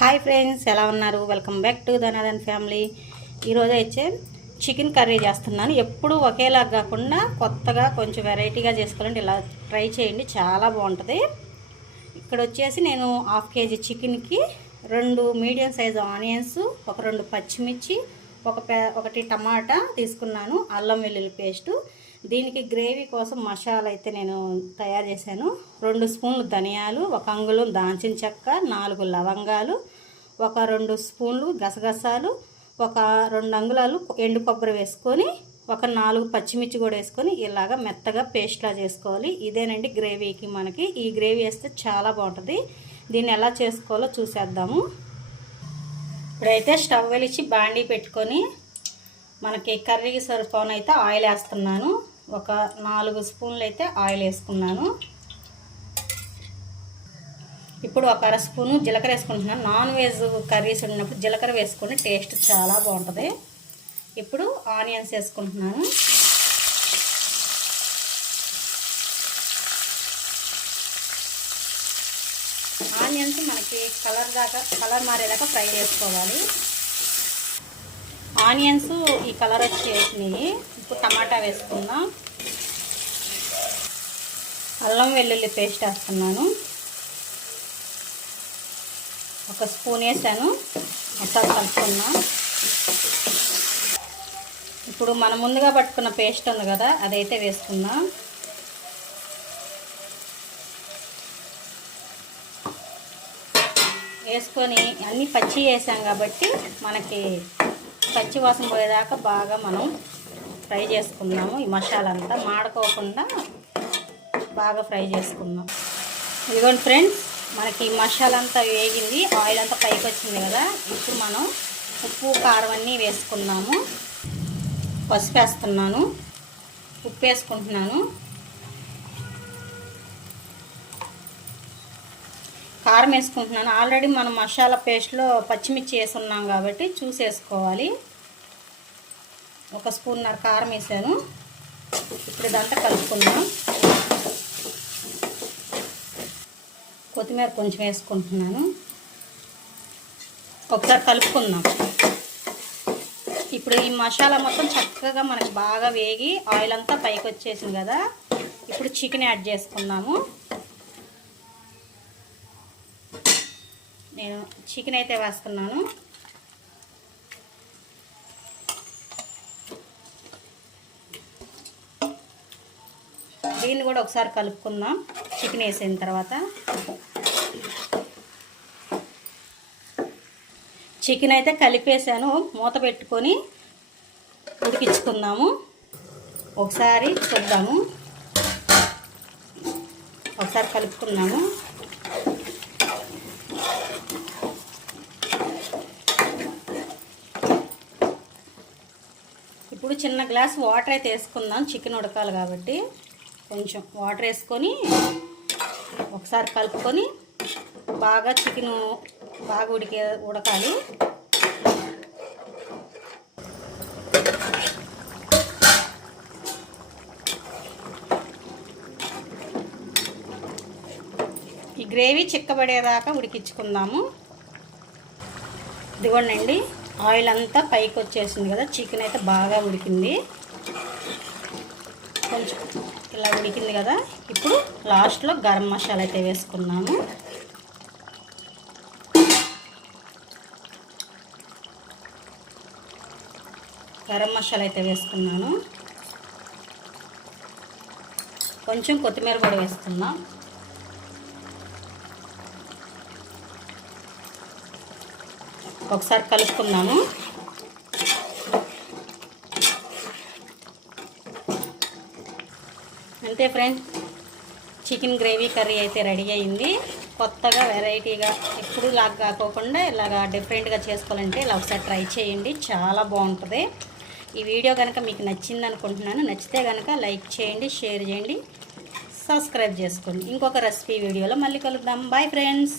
Hi friends, ఎలా ఉన్నారు? Welcome back to Dhanadhan family. ఈరోజు అయితే చికెన్ కర్రీ చేస్తున్నాను. ఎప్పుడు ఒకేలాగా కాకుండా కొత్తగా కొంచెం వెరైటీగా చేసుకోవాలంటే ఇలా ట్రై చేయండి, చాలా బాగుంటుంది. ఇక్కడ వచ్చేసి నేను 1/2 kg చికెన్కి 2 మీడియం సైజు ఆనియన్స్, ఒక 2 పచ్చిమిర్చి, ఒకటి టమాటా తీసుకున్నాను, అల్లం వెల్లుల్లి పేస్టు. దీనికి గ్రేవీ కోసం మసాలా అయితే నేను తయారు చేశాను. 2 స్పూన్లు ధనియాలు, 1 అంగుళం దాల్చిన చెక్క, 4 లవంగాలు, ఒక 2 స్పూన్లు గసగసాలు, ఒక 2 అంగుళాలు ఎండు కొబ్బరి వేసుకొని, ఒక 4 పచ్చిమిర్చి కూడా వేసుకొని ఇలాగ మెత్తగా పేస్ట్లా చేసుకోవాలి. ఇదేనండి గ్రేవీకి. మనకి ఈ గ్రేవీ వేస్తే చాలా బాగుంటుంది. దీన్ని ఎలా చేసుకోవాలో చూసేద్దాము. ఇప్పుడైతే స్టవ్ వెలిచి బాండీ పెట్టుకొని మనకి కర్రీకి సరిపోనైతే ఆయిల్ వేస్తున్నాను. ఒక 4 స్పూన్లు అయితే ఆయిల్ వేసుకున్నాను. ఇప్పుడు ఒక 1/2 స్పూను జీలకర్ర వేసుకుంటున్నాను. నాన్ వెజ్ కర్రీస్ ఉన్నప్పుడు జీలకర్ర వేసుకొని టేస్ట్ చాలా బాగుంటుంది. ఇప్పుడు ఆనియన్స్ వేసుకుంటున్నాను. ఆనియన్స్ మనకి కలర్ మారేదాకా ఫ్రై చేసుకోవాలి. ఆనియన్స్ ఈ కలర్ వచ్చేసినాయి. ఇప్పుడు టమాటా వేసుకుందాం. అల్లం వెల్లుల్లి పేస్ట్ వేస్తున్నాను. 1 స్పూన్ వేసాను. ఒకసారి కలుపుకుందాం. ఇప్పుడు మనం ముందుగా పట్టుకున్న పేస్ట్ ఉంది కదా, అదైతే వేసుకుందాం. వేసుకొని అన్నీ పచ్చి వేసాం కాబట్టి మనకి పచ్చి వాసన పోయేదాకా బాగా మనం ఫ్రై చేసుకుందాము. ఈ మసాలా అంతా మాడుకోకుండా బాగా ఫ్రై చేసుకుందాం. ఇదిగోండి ఫ్రెండ్స్, మనకి ఈ మసాలా అంతా వేగింది, ఆయిల్ అంతా పైకి వచ్చింది కదా. ఇప్పుడు మనం ఉప్పు కారం అన్నీ వేసుకుందాము. పసుపు వేస్తున్నాను, ఉప్పు వేసుకుంటున్నాను, కారం వేసుకుంటున్నాను. ఆల్రెడీ మనం మసాలా పేస్ట్లో పచ్చిమిర్చి వేసున్నాం కాబట్టి చూసేసుకోవాలి. 1 స్పూన్నర కారం వేసాను. ఇప్పుడు ఇదంతా కలుపుకుందాం. కొత్తిమీర కొంచెం వేసుకుంటున్నాను. ఒకసారి కలుపుకుందాం. ఇప్పుడు ఈ మసాలా మొత్తం చక్కగా మనకు బాగా వేగి ఆయిల్ అంతా పైకి వచ్చేసింది కదా. ఇప్పుడు చికెన్ యాడ్ చేసుకుందాము. నేను చికెన్ అయితే వేస్తున్నాను. దీన్ని కూడా ఒకసారి కలుపుకుందాం. చికెన్ వేసిన తర్వాత చికెన్ అయితే కలిపేసాను. మూత పెట్టుకొని ఉడికించుకుందాము. ఒకసారి చూద్దాము, ఒకసారి కలుపుకుందాము. ఇప్పుడు చిన్న గ్లాస్ వాటర్ అయితే వేసుకుందాం. చికెన్ ఉడకాలి కాబట్టి కొంచెం వాటర్ వేసుకొని ఒకసారి కలుపుకొని బాగా చికెను బాగా ఉడకాలి. ఈ గ్రేవీ చిక్కబడేదాకా ఉడికించుకుందాము. ఇదిగోండి, ఆయిల్ అంతా పైకి వచ్చేసింది కదా. చికెన్ అయితే బాగా ఉడికింది, కొంచెం ఇలా ఉడికింది కదా. ఇప్పుడు లాస్ట్లో గరం మసాలా అయితే వేసుకున్నాము. గరం మసాలా అయితే వేసుకున్నాను. కొంచెం కొత్తిమీర కూడా వేసుకుందాం. ఒకసారి కలుపుకుందాము. అంతే ఫ్రెండ్స్, చికెన్ గ్రేవీ కర్రీ అయితే రెడీ అయింది. కొత్తగా వెరైటీగా ఎప్పుడు లాగా కాకోకుండా ఇలాగా డిఫరెంట్గా చేసుకోవాలంటే ఇలా ఒకసారి ట్రై చేయండి, చాలా బాగుంటుంది. ఈ వీడియో కనుక మీకు నచ్చింది అనుకుంటున్నాను. నచ్చితే కనుక లైక్ చేయండి, షేర్ చేయండి, సబ్స్క్రైబ్ చేసుకోండి. ఇంకొక రెసిపీ వీడియోలో మళ్ళీ కలుద్దాం. Bye friends.